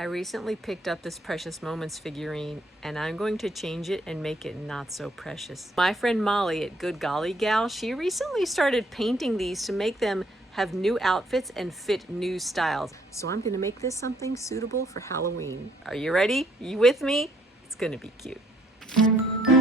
I recently picked up this Precious Moments figurine and I'm going to change it and make it not so precious. My friend Molly at Good Golly Gal, she recently started painting these to make them have new outfits and fit new styles. So I'm going to make this something suitable for Halloween. Are you ready? You with me? It's going to be cute.